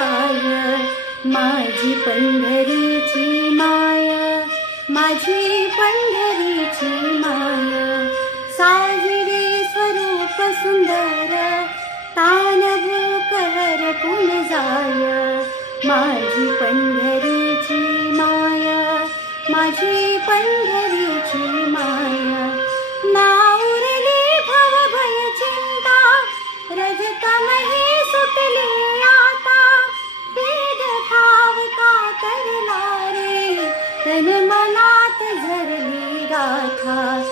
काय, माझी पंढरीची माया, माझी पंढरीची माया. साजरे स्वरूप सुंदर, तान भूक हरपून जाय, माझी पंढरीची माया, माझी पंढरीची माया. नाउरली भवभय चिंता, रजतमही सुटली आता, वेद ठावता तरला रे, तन मनात झरली गाथा.